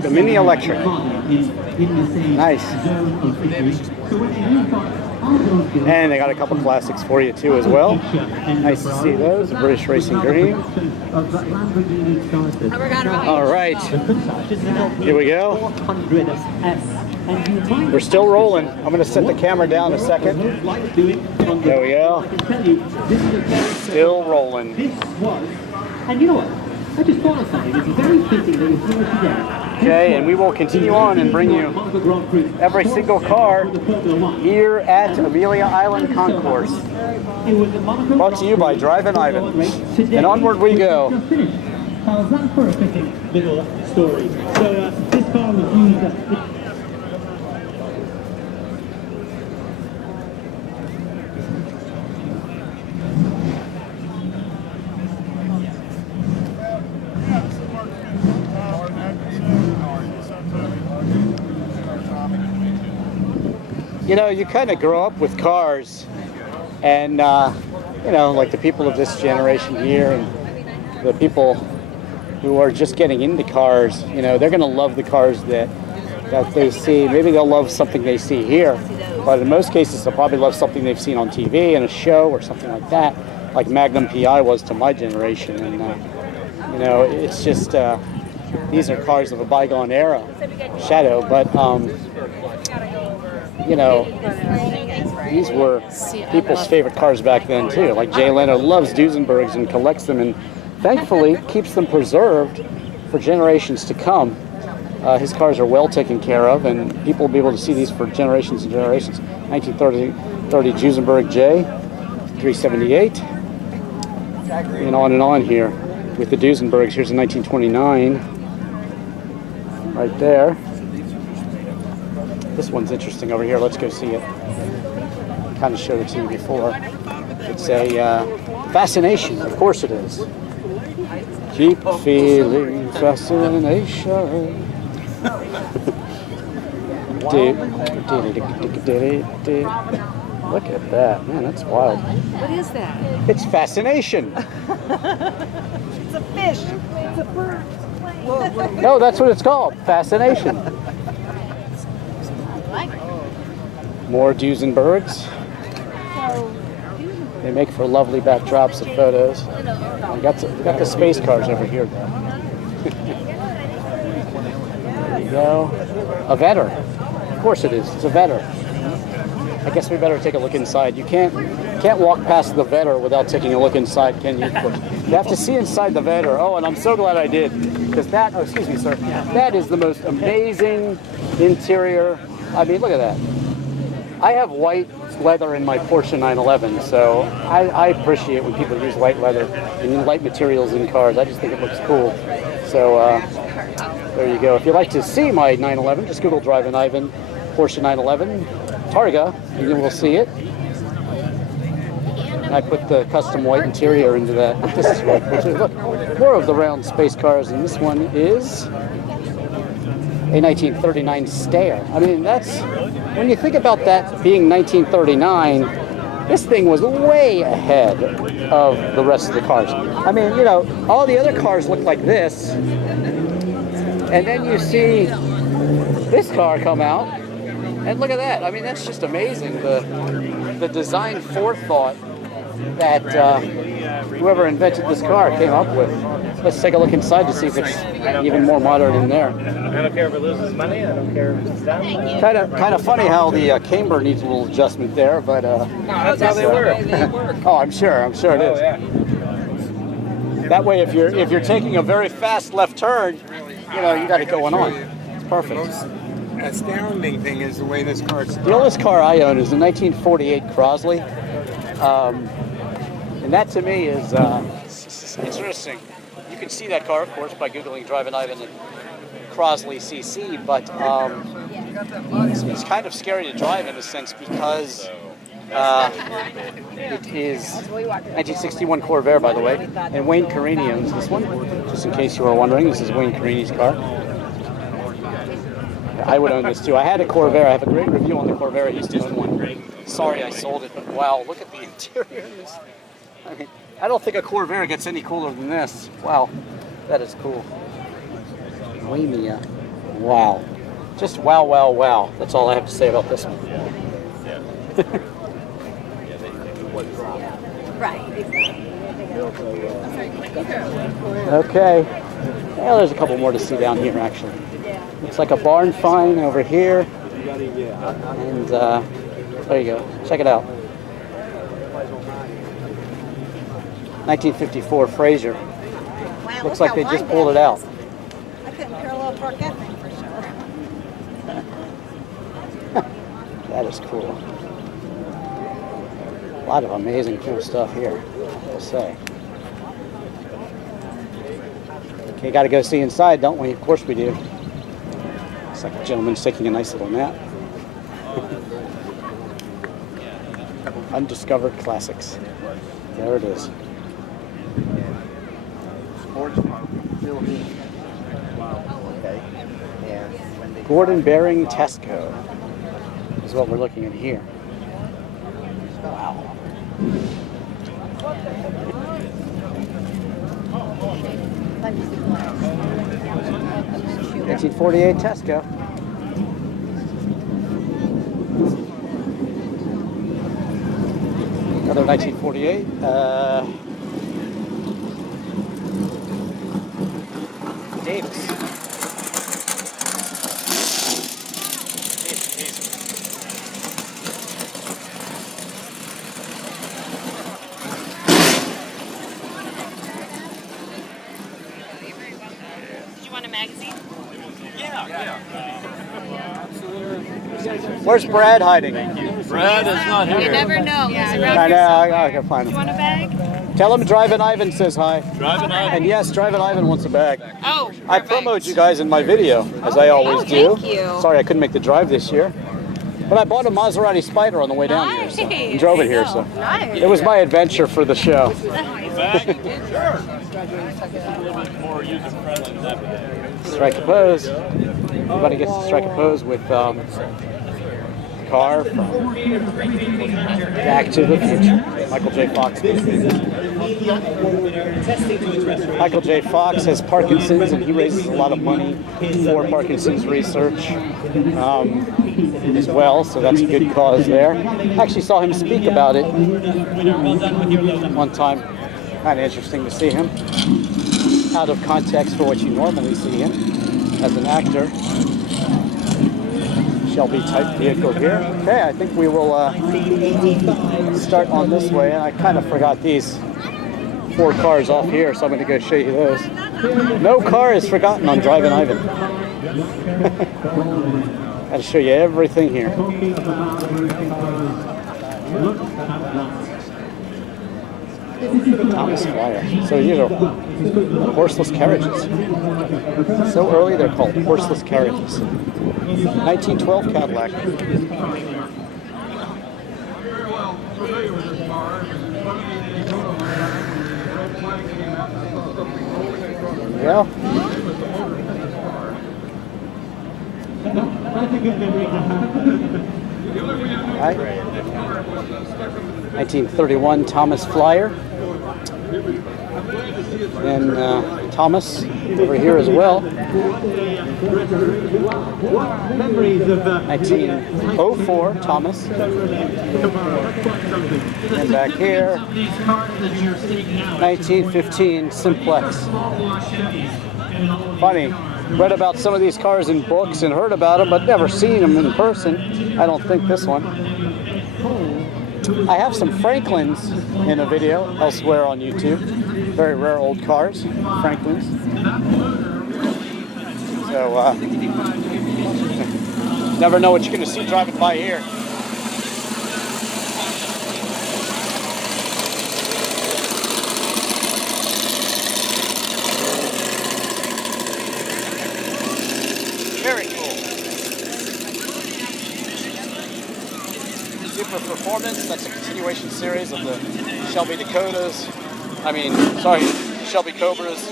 the Mini Electric. Nice. And they got a couple classics for you too as well. Nice to see those. British Racing Green. All right. Here we go. We're still rolling. I'm going to set the camera down a second. There we go. Still rolling. And you know what? I just thought of something. It's very fitting that you're here today. Okay, and we will continue on and bring you every single car here at Amelia Island Concours. Brought to you by Drivin Ivan. And onward we go. How's that for a fitting little story? So this car was used You know, you kind of grow up with cars, and you know, like the people of this generation here and the people who are just getting into cars, you know, they're going to love the cars that they see. Maybe they'll love something they see here, but in most cases they'll probably love something they've seen on TV in a show or something like that, like Magnum PI was to my generation. And you know, it's just these are cars of a bygone era, Shadow, but you know, these were people's favorite cars back then too. Like Jay Leno loves Duesenbergs and collects them, and thankfully keeps them preserved for generations to come. His cars are well taken care of, and people will be able to see these for generations and generations. 1930 Duesenberg J, 378, and on here with the Duesenbergs. Here's a 1929 right there. This one's interesting over here. Let's go see it. Kind of showed it to you before. It's a Fascination. Of course it is. Keep feeling fascination. Look at that. Man, that's wild. What is that? It's Fascination. It's a fish. It's a bird. It's a plane. No, that's what it's called. Fascination. More Duesenbergs. They make for lovely backdrops of photos. We got the space cars over here, though. There you go. A Vetter. Of course it is. It's a Vetter. I guess we better take a look inside. You can't walk past the Vetter without taking a look inside, can you? You have to see inside the Vetter. Oh, and I'm so glad I did, because that. Oh, excuse me, sir. That is the most amazing interior. I mean, look at that. I have white leather in my Porsche 911, so I appreciate when people use white leather and light materials in cars. I just think it looks cool. So there you go. If you'd like to see my 911, just Google Drivin Ivan Porsche 911 Targa, and you will see it. And I put the custom white interior into that. This is white, which is, look, more of the round space cars, and this one is a 1939 Steyr. I mean, that's, when you think about that being 1939, this thing was way ahead of the rest of the cars. I mean, you know, all the other cars look like this, and then you see this car come out, and look at that. I mean, that's just amazing, the design forethought that whoever invented this car came up with. Let's take a look inside to see if it's even more modern in there. I don't care if it loses money. I don't care if it's down. Kind of funny how the camber needs a little adjustment there, but that's how they work. Oh, I'm sure it is. Yeah. That way, if you're taking a very fast left turn, you know, you got it going on. It's perfect. The most astounding thing is the way this car is. The oldest car I own is a 1948 Chrystal, and that to me is interesting. You can see that car, of course, by Googling Drivin Ivan and Chrystal CC, but it's kind of scary to drive in a sense because it is 1961 Corvette, by the way, and Wayne Carini owns this one, just in case you were wondering. This is Wayne Carini's car. I would own this too. I had a Corvette. I have a great review on the Corvette. I used to own one. Sorry I sold it, but wow, look at the interior. I mean, I don't think a Corvette gets any cooler than this. Wow, that is cool. Amelia. Wow. Just wow, wow, wow. That's all I have to say about this one. Okay. Well, there's a couple more to see down here, actually. Looks like a barn find over here. And there you go. Check it out. 1954 Fraser. Wow, Looks look like they how just wide pulled that it out. is. I couldn't parallel park that thing for sure. That is cool. A lot of amazing cool stuff here, I'll say. Okay, got to go see inside, don't we? Of course we do. Looks like a gentleman's taking a nice little nap. Undiscovered classics. There it is. Gordon Bearing Tesco is what we're looking at here. Wow. 1948 Tesco. Another 1948. Davis. Did you want a magazine? Where's Brad hiding? Brad is not You here. never know. He's around I here know, somewhere. I can find Do you him. want a bag? Tell him Drivin Ivan says hi. Drivin Ivan. And yes, Drivin Ivan wants a bag. Oh, I perfect. promote you guys in my video, as I always do. thank you. Sorry I couldn't make the drive this year. But I bought a Maserati Spider on the way down here, so, and drove it here. So Nice. it was my adventure for the show. More user friendly than that. Strike a pose. Everybody gets to strike a pose with the car from Back to the Future. Michael J. Fox. Michael J. Fox has Parkinson's, and he raises a lot of money for Parkinson's research as well, so that's a good cause there. I actually saw him speak about it one time. Kind of interesting to see him out of context for what you normally see him as an actor. Shelby type vehicle here. Okay, I think we will start on this way. And I kind of forgot these 4 cars off here, so I'm going to go show you those. No car is forgotten on Drivin Ivan. Got to show you everything here. Thomas Flyer. So these are horseless carriages. So early they're called horseless carriages. 1912 Cadillac. Yeah. Right. 1931 Thomas Flyer. And Thomas over here as well. 1904 Thomas. And back here, 1915 Simplex. Funny, read about some of these cars in books and heard about them, but never seen them in person. I don't think this one. I have some Franklins in a video elsewhere on YouTube. Very rare old cars, Franklins. So, never know what you're going to see driving by here. Very cool. Super Performance, that's a continuation series of the Shelby Dakotas. Shelby Cobras.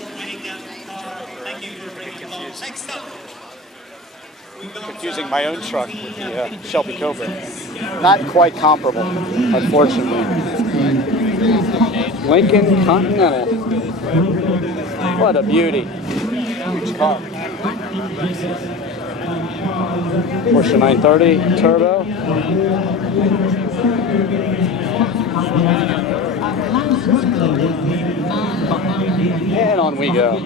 Confusing my own truck with the Shelby Cobra. Not quite comparable, unfortunately. Lincoln Continental. What a beauty. Huge car. Porsche 930 Turbo. And on we go.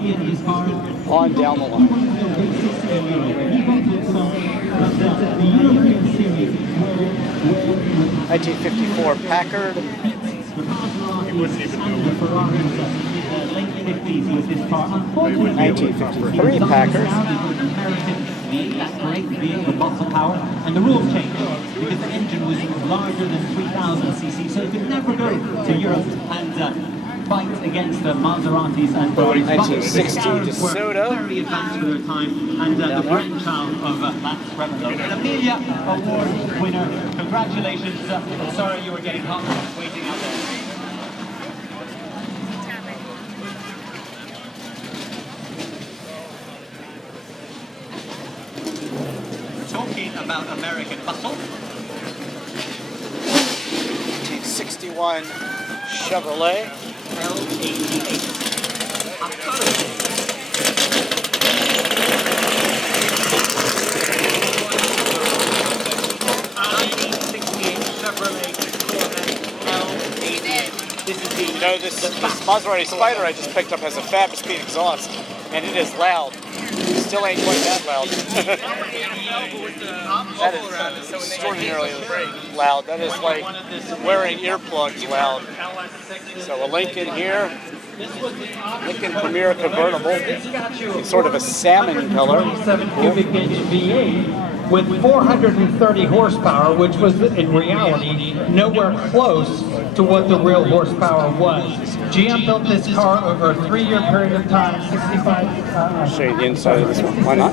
On down the line. 1954 Packard. 1953 Packard. That brake being the muscle power, and the rules changed because the engine was larger than 3,000 cc, so it could never go to Europe and fight against the Maseratis and Ferraris. 1960 Carriages were DeSoto. very advanced for their time, and the brainchild of Lance Revelo. And Amelia award winner, congratulations. Sorry you were getting hot waiting out there. Talking about American muscle. 1961 Chevrolet. L88. Chevrolet Corvette L88. This is the You know, this Maserati Spider I just picked up has a fast speed exhaust, and it is loud. Still ain't quite that loud. That is extraordinarily loud. That is like wearing earplugs loud. So a Lincoln here. Lincoln Premier convertible. It's sort of a salmon color. 27 cubic inch V8 with 430 horsepower, which was in reality nowhere close to what the real horsepower was. GM built this car over a 3-year period of time, 65. I'll show you the inside of this one. Why not?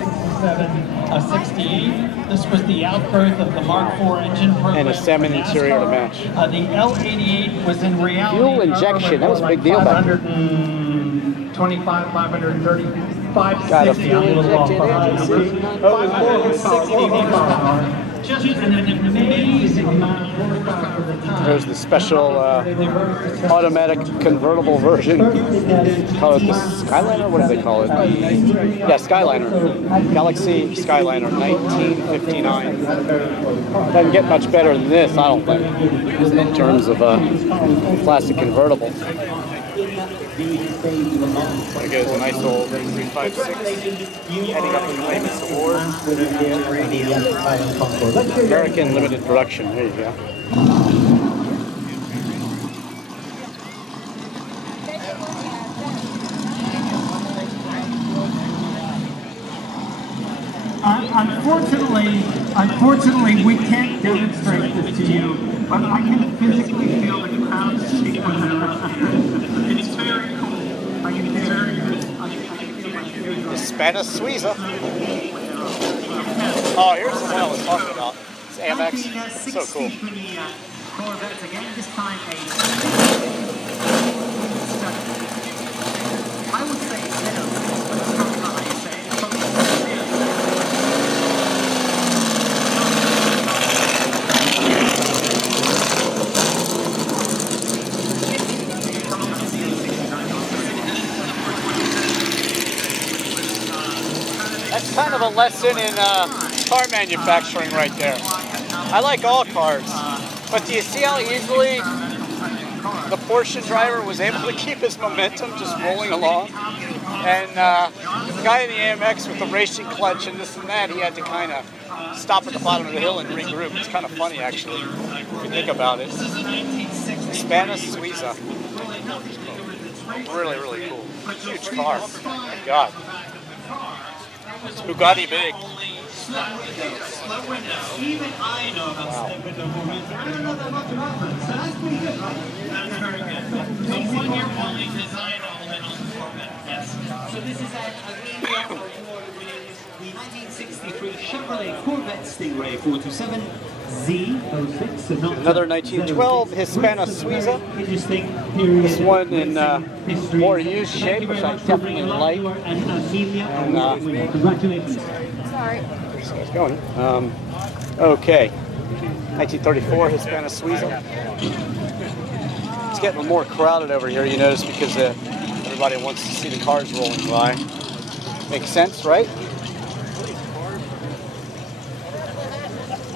68. This was the outgrowth of the Mark IV engine program. And a salmon interior to match. The L88 was in reality Fuel injection, that was a big deal back then. 525, 530, Got a 560. fuel I'm a little off injected behind engine. numbers. 560 horsepower. Just an amazing amount of horsepower for the time. There's the special automatic convertible version. Call it the Skyliner? What do they call it? Yeah, Skyliner. Galaxy Skyliner, 1959. Doesn't get much better than this, I don't think, in terms of a classic convertible. There goes a nice old 356 heading up to the famous award. American limited production. There you go. Unfortunately, we can't demonstrate this to you, but I can physically feel the crowd speak with it. It's very cool. I can very good. Hispano-Suiza. Oh, here's the one I was talking about. It's Amex. So cool. Corvette again, this time I would say it's better, but it's not how you say it. That's kind of a lesson in car manufacturing right there. I like all cars, but do you see how easily the Porsche driver was able to keep his momentum just rolling along? And the guy in the AMX with the racing clutch and this and that, he had to kind of stop at the bottom of the hill and regroup. It's kind of funny, actually, if you think about it. Hispano-Suiza. Really, really cool. Huge car. Oh my God. It's Bugatti big. Even I know how to step with the momentum. So that's pretty good, right? That's very good. So 1 year only design element on the Corvette. Yes. So this is an Amelia award winning the 1963 Chevrolet Corvette Stingray 427Z06. Another 1912 Hispano-Suiza. Interesting. This one in more used shape, which I definitely like. And Amelia award winner. Congratulations. Sorry. This guy's going. Okay. 1934 Hispano-Suiza. It's getting more crowded over here, you notice, because everybody wants to see the cars rolling by. Makes sense, right?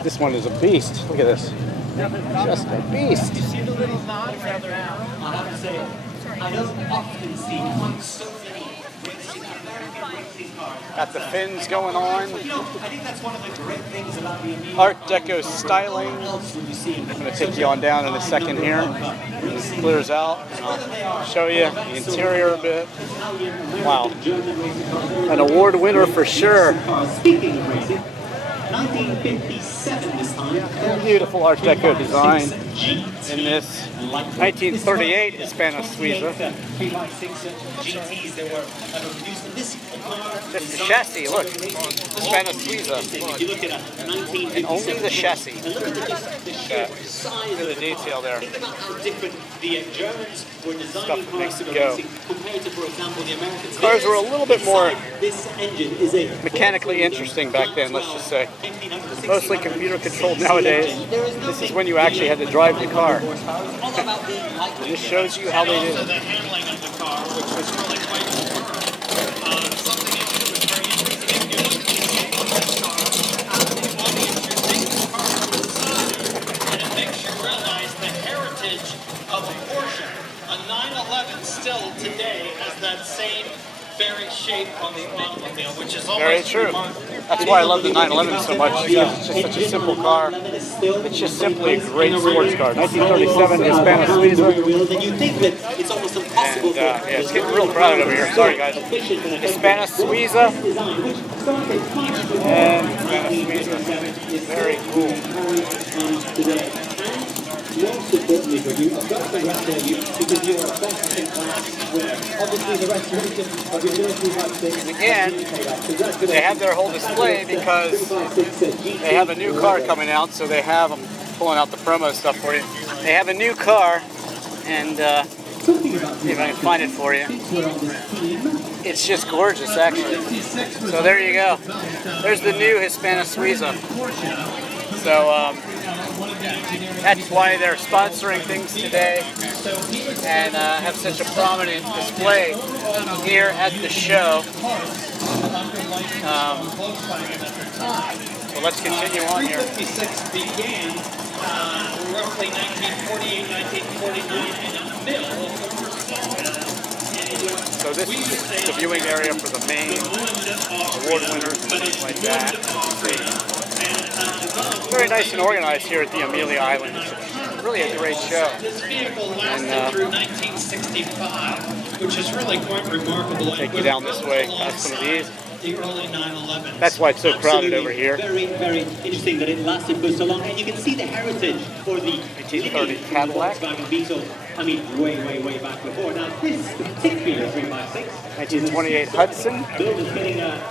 This one is a beast. Look at this. Just a beast. See the little nod further down? I have to say, I don't often see quite so many racing cars. Got the fins going on. You know, I think that's one of the great things about the Amelia. Art Deco styling. I'm I'm going to take you on down in a second here. It clears out. And I'll show you the interior a bit. Wow. An award winner for sure. Speaking of racing, 1957 this time. Beautiful Art Deco design in this 1938 Hispano-Suiza. 3x6 GTs that were produced in this car. Just the chassis, look. Hispano-Suiza. If you look at a 1957, And only the chassis. and look at the sheer size Look of at the detail there. Think about how different the Germans were designing Stuff cars makes to it the go. racing compared to, for example, the Americans. Cars were a little bit more This engine is a mechanically interesting back then, let's just say. Mostly computer controlled nowadays. This is when you actually had to drive the car. This shows you how they did Also it. the handling of the car, which was really quite superb. Something else that was very interesting, if you look at the shape of this car, the audience, you're seeing the car from the side, and it makes you realize the heritage of a Porsche. A 911 still today has that same very shape on the automobile, which is almost Very true. remarkable. That's why I love the 911 so much, because it's just such a simple car. It's just simply a great sports car. 1937 Hispano-Suiza. And you think that it's almost impossible And yeah, it's getting real crowded over here. Sorry, guys. Hispano-Suiza. And Hispano-Suiza. Very cool. Most importantly for you, I've got to congratulate you because you're a best in class winner. Obviously, the restoration of your military life. And again, they have their whole display because they have a new car coming out, so they have them pulling out the promo stuff for you. They have a new car, and see if I can find it for you. It's just gorgeous, actually. So there you go. There's the new Hispano-Suiza. So that's why they're sponsoring things today and have such a prominent display here at the show. So let's continue on here. 356 began roughly 1948, 1949 in a mill of Horseless. So this is the viewing area for the main award winners and things like that. Very nice and organized here at the Amelia Island. It's really a great show. This vehicle lasted through 1965, which is really quite remarkable. Take you down this way, past some of these. The early 911s. That's why it's so crowded over here. Very, very interesting that it lasted for so long, and you can see the heritage for the 1930 Cadillac. Volkswagen Beetle. I mean, way back before. Now, this particular 3x6. 1928 Hudson. Bill is getting into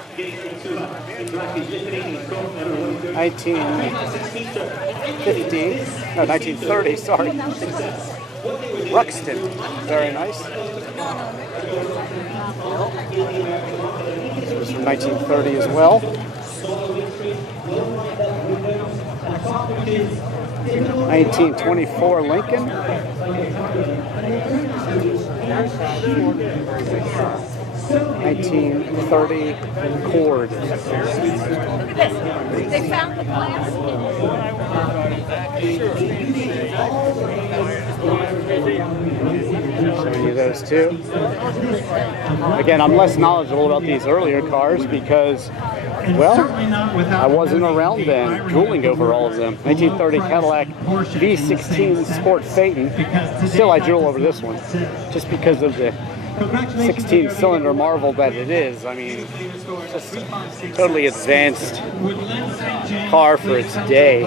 actually lifting and throwing that away. 1950, no, 1930, sorry. Ruxton, very nice. This was from 1930 as well. 1924 Lincoln. 1930 Cord. Look at this. They found the glass. Showing you those two. Again, I'm less knowledgeable about these earlier cars because, well, I wasn't around then, drooling over all of them. 1930 Cadillac V16 Sport Phaeton. Still, I drool over this one, just because of the 16-cylinder marvel that it is. I mean, just a totally advanced car for its day.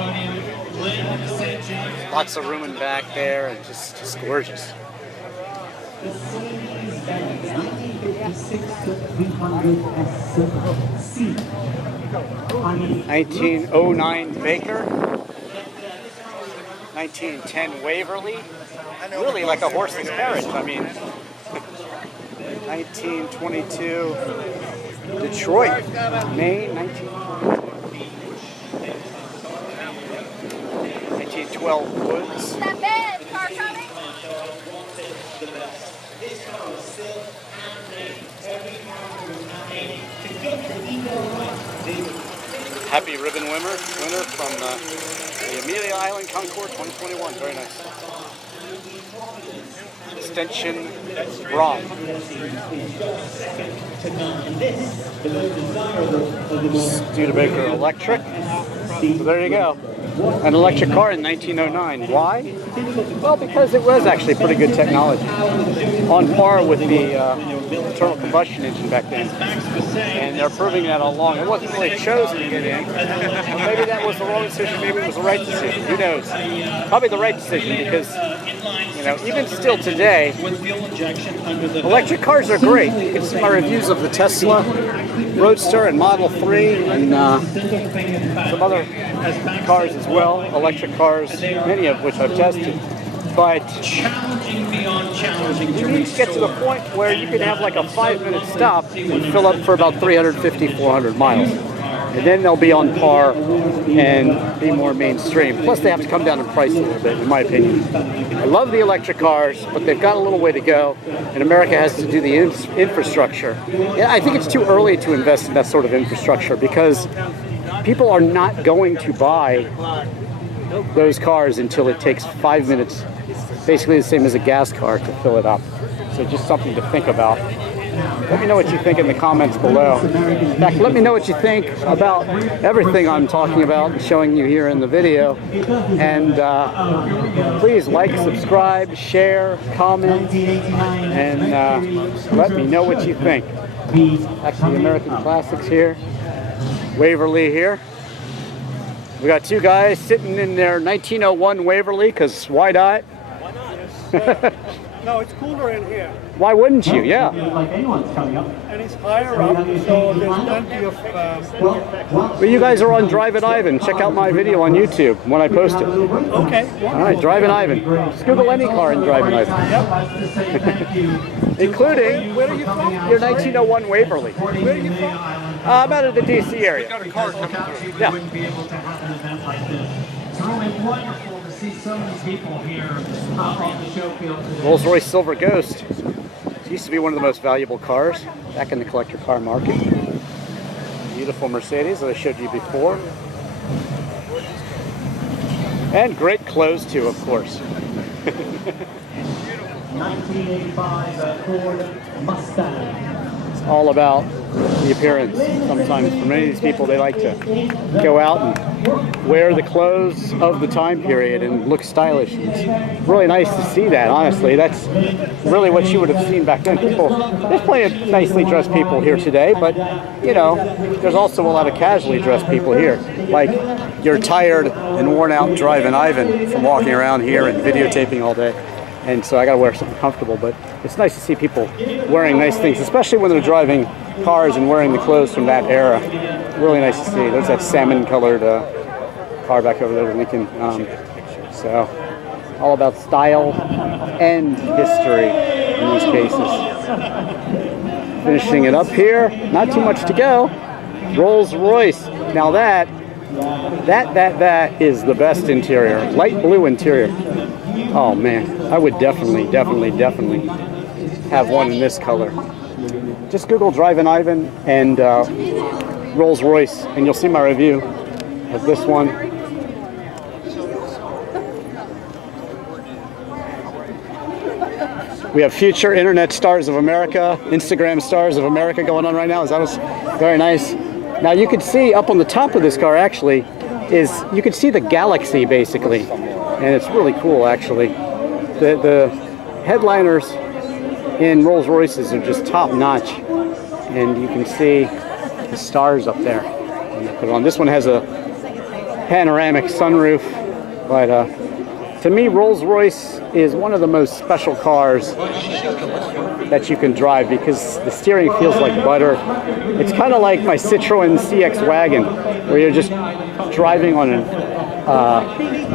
Lots of room in back there, and just gorgeous. 1909 Baker, 1910 Waverly, really like a horseless carriage. I mean, 1922 Detroit, Maine, 1912 Woods. That bad car coming. Happy ribbon winner from the Amelia Island Concours 2021. Very nice. Extension bronze. Studebaker electric. So there you go. An electric car in 1909. Why? Well, because it was actually pretty good technology. On par with the internal combustion engine back then. And they're proving that all along. It wasn't really chosen to get in. Well, maybe that was the wrong decision. Maybe it was the right decision. Who knows? Probably the right decision because, you know, even still today, electric cars are great. You can see my reviews of the Tesla Roadster and Model 3 and some other cars as well, electric cars, many of which I've tested. But you need to get to the point where you can have like a 5-minute stop and fill up for about 350, 400 miles. And then they'll be on par and be more mainstream. Plus they have to come down in price a little bit, in my opinion. I love the electric cars, but they've got a little way to go. And America has to do the infrastructure. Yeah, I think it's too early to invest in that sort of infrastructure because people are not going to buy those cars until it takes 5 minutes. Basically the same as a gas car to fill it up. So just something to think about. Let me know what you think in the comments below. In fact, let me know what you think about everything I'm talking about and showing you here in the video. And please like, subscribe, share, comment, and let me know what you think. Back to the American Classics here. Waverly here. We got two guys sitting in their 1901 Waverly, because why not? No, it's cooler in here. Why wouldn't you? Yeah. And it's higher up, so there's plenty of... Well, you guys are on Drivin Ivan. Check out my video on YouTube when I post it. Okay. All right, Drivin Ivan. Just Google any car in Drivin Ivan. Yep. Including Where are you from? your 1901 Waverly. Where are you from? I'm out of the DC area. Got a car coming through. Yeah. Wouldn't be able to have an event like this. It's really wonderful to see so many people here on the show field today. Rolls-Royce Silver Ghost. It used to be one of the most valuable cars back in the collector car market. Beautiful Mercedes that I showed you before. And great clothes too, of course. 1985 Ford Mustang. It's all about the appearance. Sometimes for many of these people, they like to go out and wear the clothes of the time period and look stylish. It's really nice to see that, honestly. That's really what you would have seen back then. There's plenty of nicely dressed people here today, but, you know, there's also a lot of casually dressed people here. Like, you're tired and worn out Drivin Ivan from walking around here and videotaping all day. And so I gotta wear something comfortable, but it's nice to see people wearing nice things, especially when they're driving cars and wearing the clothes from that era. Really nice to see. There's that salmon-colored car back over there, Lincoln. So, all about style and history in these cases. Finishing it up here, not too much to go. Rolls-Royce. Now that is the best interior. Light blue interior. Oh man, I would definitely have one in this color. Just Google Drivin Ivan and Rolls-Royce and you'll see my review of this one. We have future internet stars of America, Instagram stars of America going on right now. Is that was very nice. Now you can see up on the top of this car actually is you can see the galaxy basically. And it's really cool, actually. The headliners in Rolls-Royces are just top-notch, and you can see the stars up there. Put it on. This one has a panoramic sunroof, but to me, Rolls-Royce is one of the most special cars that you can drive because the steering feels like butter. It's kind of like my Citroen CX wagon, where you're just driving on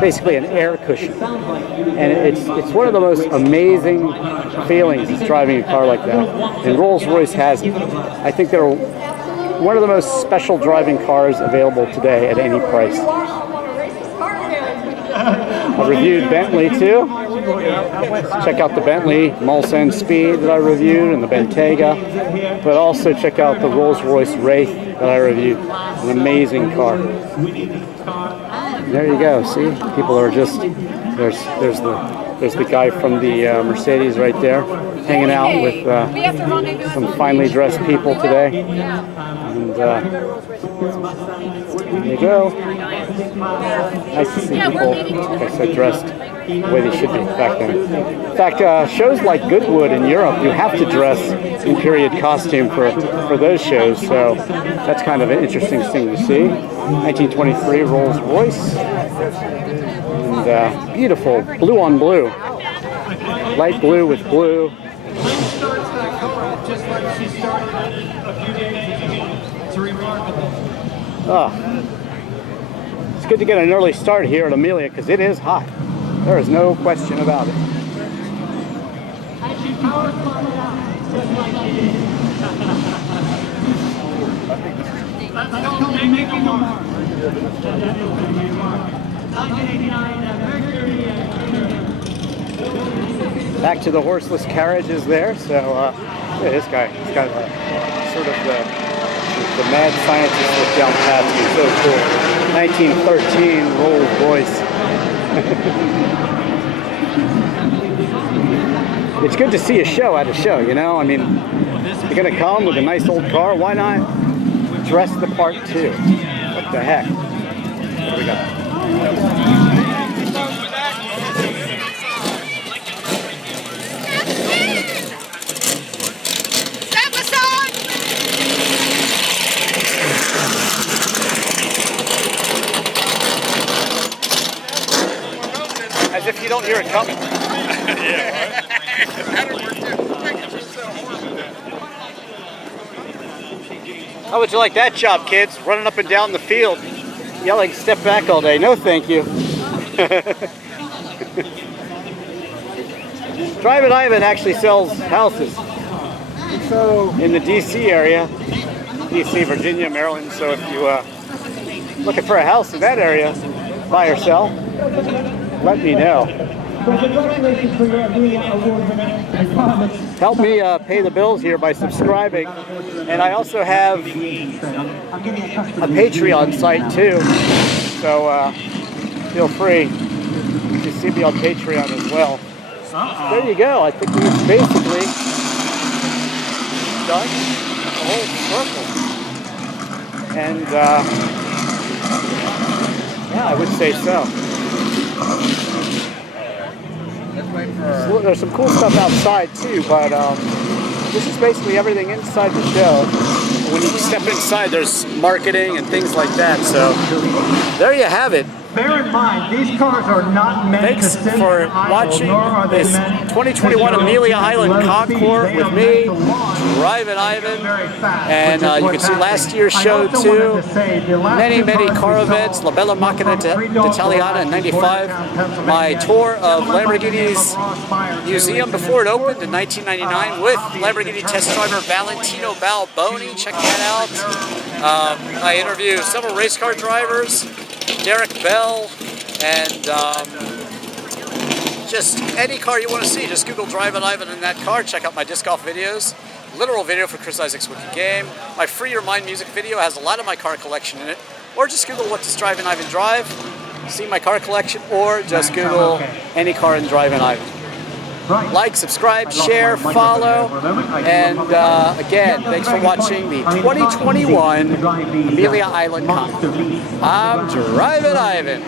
basically an air cushion, and it's one of the most amazing feelings is driving a car like that. And Rolls-Royce has it. I think they're one of the most special driving cars available today at any price. I reviewed Bentley too. Check out the Bentley Mulsanne Speed that I reviewed and the Bentayga, but also check out the Rolls-Royce Wraith that I reviewed. An amazing car. There you go. See, people are just there's the guy from the Mercedes right there, hanging out with some finely dressed people today. And there you go. Nice to see people, like I said, dressed the way they should be back then. In fact, shows like Goodwood in Europe, you have to dress in period costume for those shows. So that's kind of an interesting thing to see. 1923 Rolls-Royce. And beautiful blue on blue. Light blue with blue. Oh, it's good to get an early start here at Amelia because it is hot. There is no question about it. Back to the horseless carriages there. So look at this guy. He's got sort of the mad scientist look down past me. So cool. 1913 Rolls-Royce. It's good to see a show at a show, you know? I mean, you're gonna come with a nice old car, why not dress the part too? What the heck? What do we got? As if you don't hear it coming. How would you like that job, kids? Running up and down the field, yelling, "Step back" all day. No, thank you. Drivin Ivan actually sells houses. So in the DC area, DC, Virginia, Maryland. So if you looking for a house in that area, buy or sell, let me know. Help me pay the bills here by subscribing. And I also have a Patreon site too. So feel free to see me on Patreon as well. There you go. I think we've basically done the whole circle. And yeah, I would say so. There's some cool stuff outside too, but this is basically everything inside the show. When you step inside, there's marketing and things like that. So there you have it. Bear in mind, these cars are not meant Thanks for watching this 2021 Amelia Island Concours with me, Drivin Ivan, and you can see last year's show too. Many car events, La Bella Macchina d'Italiana in '95, my tour of Lamborghini's museum before it opened in 1999 with Lamborghini test driver Valentino Balboni. Check that out. I interview several race car drivers, Derek Bell, and just any car you want to see. Just Google Drivin Ivan in that car. Check out my disc golf videos. Literal video for Chris Isaac's Wiki Game. My Free Your Mind music video has a lot of my car collection in it. Or just Google what does Drivin Ivan drive. See my car collection, or just Google any car in Drivin Ivan. Like, subscribe, share, follow, and again, thanks for watching the 2021 Amelia Island Concours. I'm Drivin Ivan.